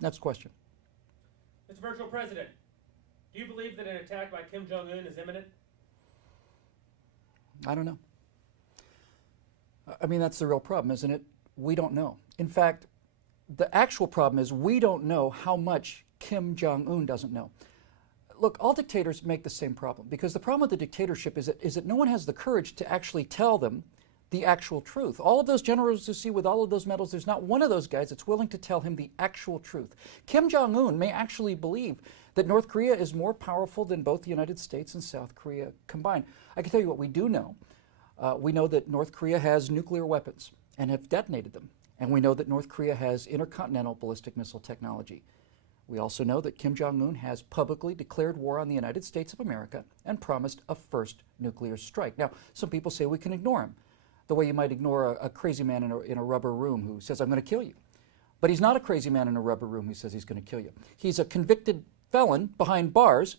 Next question. Mr. Virtual President, do you believe that an attack by Kim Jong-un is imminent? I don't know. I mean, that's the real problem, isn't it? We don't know. In fact, the actual problem is we don't know how much Kim Jong-un doesn't know. Look, all dictators make the same problem, because the problem with the dictatorship is that no one has the courage to actually tell them the actual truth. All of those generals you see with all of those medals, there's not one of those guys that's willing to tell him the actual truth. Kim Jong-un may actually believe that North Korea is more powerful than both the United States and South Korea combined. I can tell you what we do know. We know that North Korea has nuclear weapons and have detonated them. And we know that North Korea has intercontinental ballistic missile technology. We also know that Kim Jong-un has publicly declared war on the United States of America and promised a first nuclear strike. Now, some people say we can ignore him, the way you might ignore a crazy man in a rubber room who says, I'm going to kill you. But he's not a crazy man in a rubber room who says he's going to kill you. He's a convicted felon behind bars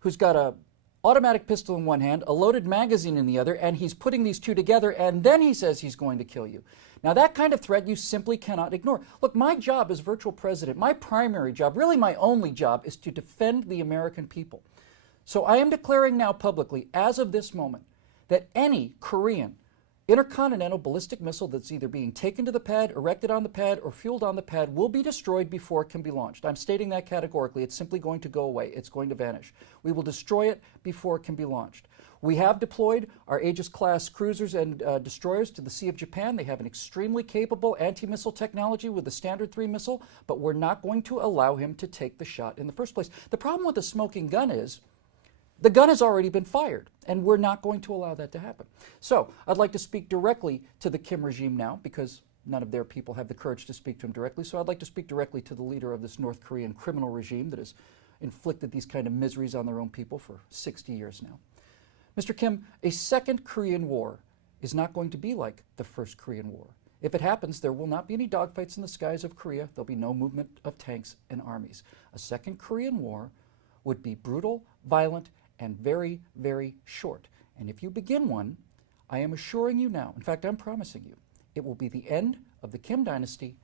who's got a automatic pistol in one hand, a loaded magazine in the other, and he's putting these two together, and then he says he's going to kill you. Now, that kind of threat you simply cannot ignore. Look, my job as virtual president, my primary job, really my only job, is to defend the American people. So I am declaring now publicly, as of this moment, that any Korean intercontinental ballistic missile that's either being taken to the pad, erected on the pad, or fueled on the pad will be destroyed before it can be launched. I'm stating that categorically. It's simply going to go away. It's going to vanish. We will destroy it before it can be launched. We have deployed our Aegis-class cruisers and destroyers to the Sea of Japan. They have an extremely capable anti-missile technology with the Standard 3 missile, but we're not going to allow him to take the shot in the first place. The problem with the smoking gun is the gun has already been fired, and we're not going to allow that to happen. So I'd like to speak directly to the Kim regime now, because none of their people have the courage to speak to him directly. So I'd like to speak directly to the leader of this North Korean criminal regime that has inflicted these kind of miseries on their own people for 60 years now. Mr. Kim, a second Korean War is not going to be like the first Korean War. If it happens, there will not be any dogfights in the skies of Korea. There'll be no movement of tanks and armies. A second Korean War would be brutal, violent, and very, very short. And if you begin one, I am assuring you now, in fact, I'm promising you, it will be the end of the Kim dynasty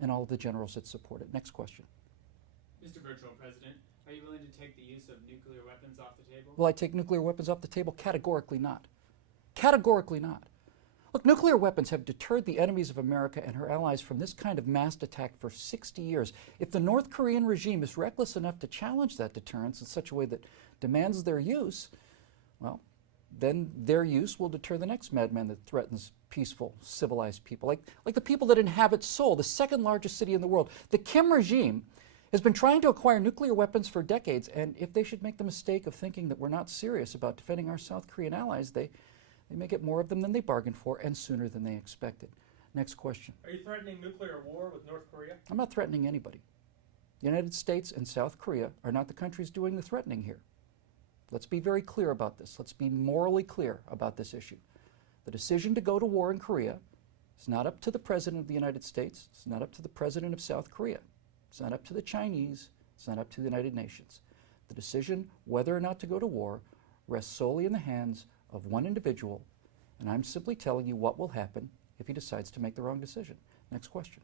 and all of the generals that support it. Next question. Mr. Virtual President, are you willing to take the use of nuclear weapons off the table? Will I take nuclear weapons off the table? Categorically not. Categorically not. Look, nuclear weapons have deterred the enemies of America and her allies from this kind of mass attack for 60 years. If the North Korean regime is reckless enough to challenge that deterrence in such a way that demands their use, well, then their use will deter the next madman that threatens peaceful, civilized people, like the people that inhabit Seoul, the second largest city in the world. The Kim regime has been trying to acquire nuclear weapons for decades, and if they should make the mistake of thinking that we're not serious about defending our South Korean allies, they may get more of them than they bargained for and sooner than they expected. Next question. Are you threatening nuclear war with North Korea? I'm not threatening anybody. The United States and South Korea are not the countries doing the threatening here. Let's be very clear about this. Let's be morally clear about this issue. The decision to go to war in Korea is not up to the President of the United States. It's not up to the President of South Korea. It's not up to the Chinese. It's not up to the United Nations. The decision whether or not to go to war rests solely in the hands of one individual, and I'm simply telling you what will happen if he decides to make the wrong decision. Next question.